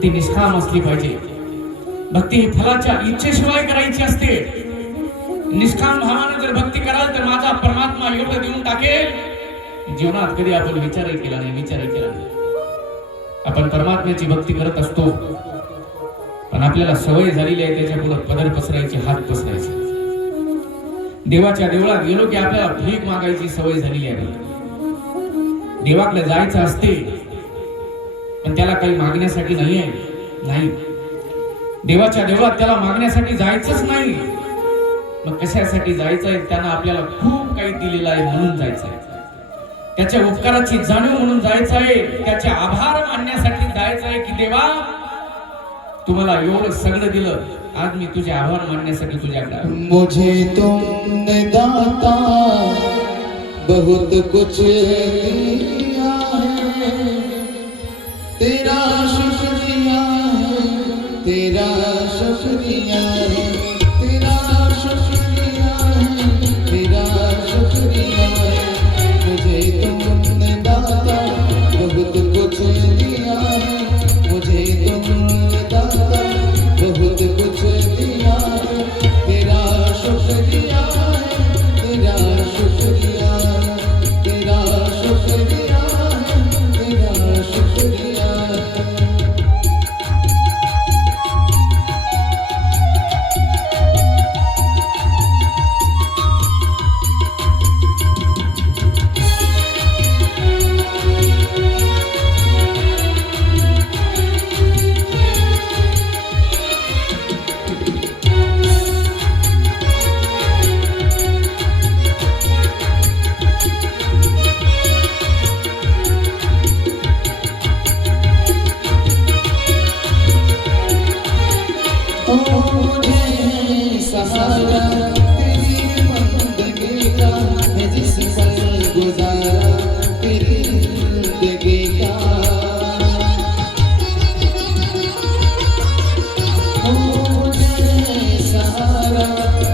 भक्ती निष्काम असली पाहिजे. भक्ती ही फलाच्या इच्छेशिवाय करायची असते. निष्काम भावाने जर भक्ती कराल तर माझा परमात्मा एवढं देऊन टाकेल जीवनात कधी आपण विचारही केला नाही. आपण परमात्म्याची भक्ती करत असतो पण आपल्याला सवय झालेली आहे त्याच्या पुढे पदर पसरायची, हात पसरायचे. देवाच्या देवळात गेलो की आपल्याला भीक मागायची सवय झालेली आहे. देवाकडे जायचं असते पण त्याला काही मागण्यासाठी नाही. देवाच्या देवळात त्याला मागण्यासाठी जायचंच नाही. मग कशासाठी जायचंय? त्यानं आपल्याला खूप काही दिलेलं आहे म्हणून जायचंय. त्याच्या उपकाराची जाणीव म्हणून जायचं आहे. त्याचे आभार मानण्यासाठी जायचं आहे की देवा तुम्हाला एवढं सगळं दिलं, आज मी तुझे आभार मानण्यासाठी तुझ्याकडे. मुझे तुमने दाता बहुत कुछ दिया है, तेरा शुक्रिया है, तेरा शुक्रिया है, तेरा शुक्रिया है, तेरा शुक्रिया है. मुझे तुमने दाता बहुत कुछ दिया है, मुझे तुमने दाता बहुत कुछ दिया है, तेरा शुक्रिया है, तेरा शुक्रिया है, तेरा शुक्रिया है, तेरा शुक्रिया है. सहारा तेरी बंदगी का है, जिस पल गुजारा तेरी जिंदगी का. मुझे सहारा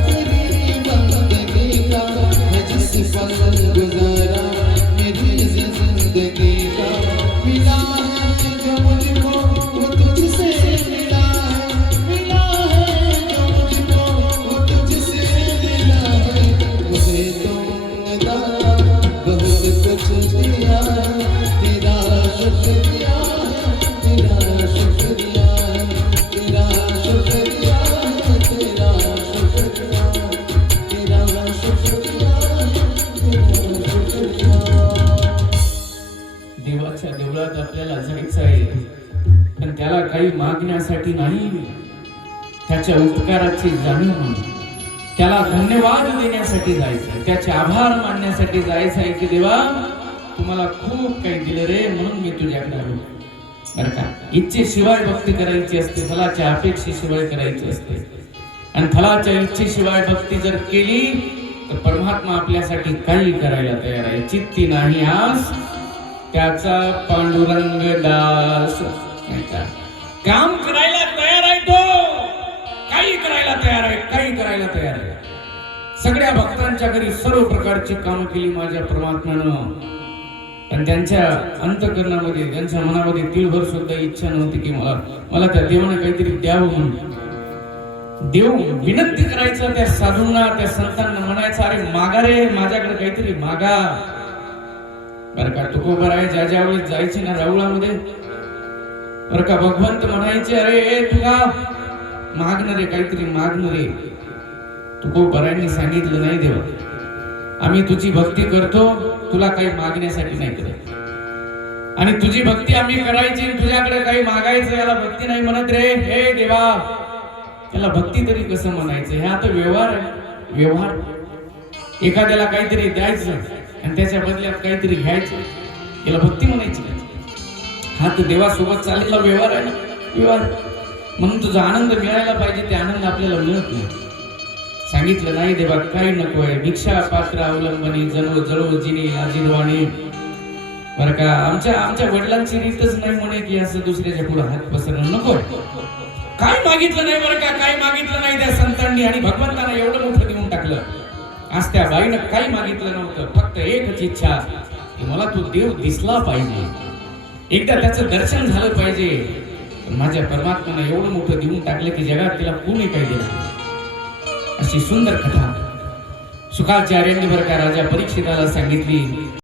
तेरी बंदगी का है, जिस पल गुजारा मेरी जिंदगी का. मिला है जो मुझको वो तुझसे मिला है, मिला है जो मुझको वो तुझसे मिला है. मुझे तुमने दाता बहुत कुछ दिया है, तेरा शुक्रिया है, तेरा शुक्रिया है, तेरा शुक्रिया है, तेरा शुक्रिया है, तेरा शुक्रिया है, तेरा शुक्रिया. देवाच्या देवळात आपल्याला जायचं आहे पण त्याला काही मागण्यासाठी नाही. त्याच्या उपकाराची जाणीव म्हणून, त्याला धन्यवाद देण्यासाठी जायचं, त्याचे आभार मानण्यासाठी जायचं आहे की देवा तुम्हाला खूप काही दिलं रे म्हणून मी तुझ्याकडे आलो. बरं का, इच्छेशिवाय भक्ती करायची असते, फलाच्या अपेक्षेशिवाय करायची असते. आणि फलाच्या इच्छेशिवाय भक्ती जर केली तर परमात्मा आपल्यासाठी काही करायला तयार आहे. चित्ती नाही आस त्याचा पांडुरंग दास. नाही का, काम करायला तयार आहे तो, काही करायला तयार आहे, काही करायला तयार आहे. सगळ्या भक्तांच्या घरी सर्व प्रकारची कामं केली माझ्या परमात्म्यानं पण त्यांच्या अंतःकरणामध्ये, त्यांच्या मनामध्ये तिळभर सुद्धा इच्छा नव्हती की मला त्या देवाने काहीतरी द्यावं म्हणून. देव विनंती करायचं त्या साधूंना, त्या संतांना म्हणायचं अरे मागा रे, माझ्याकडे काहीतरी मागा. बरं का, तुकोबराय ज्या वेळेस जायची ना राऊळामध्ये, बरं का, भगवंत म्हणायचे अरे तुला मागणार रे, काहीतरी मागणार रे. तुकोबरायांनी सांगितलं नाही देवा, आम्ही तुझी भक्ती करतो, तुला काही मागण्यासाठी नाही करत. आणि तुझी भक्ती आम्ही करायची, तुझ्याकडे काही मागायचं याला भक्ती नाही म्हणत रे. हे देवा, त्याला भक्ती तरी कसं म्हणायचं? हे आता व्यवहार आहे. व्यवहार, एखाद्याला काहीतरी द्यायचं आणि त्याच्या बदल्यात काहीतरी घ्यायचं, याला भक्ती म्हणायची नाही. हा तर देवासोबत चाललेला व्यवहार आहे ना, व्यवहार. म्हणून तुझा आनंद मिळायला पाहिजे, ते आनंद आपल्याला मिळत नाही. सांगितलं नाही देवा काही नको आहे, भिक्षा पात्र अवलंबनी जणू जळू जिनी लाजिरवाणी. बरं का, आमच्या वडिलांची रीतच नाही म्हणे की असं दुसऱ्याच्या पुढे हात पसरणं नको. काय मागितलं नाही बरं का, काय मागितलं नाही त्या संतांनी आणि भगवंतांना एवढं मोठं देऊन टाकलं. आज त्या बाईनं काही मागितलं नव्हतं, फक्त एकच इच्छा की मला तू देव दिसला पाहिजे, एकदा त्याचं दर्शन झालं पाहिजे. पण माझ्या परमात्म्यानं एवढं मोठं देऊन टाकलं की जगात तिला कोणी काही दिलं. अशी सुंदर कथा शुकाचार्यांनी बरं का राजा परीक्षिताला सांगितली.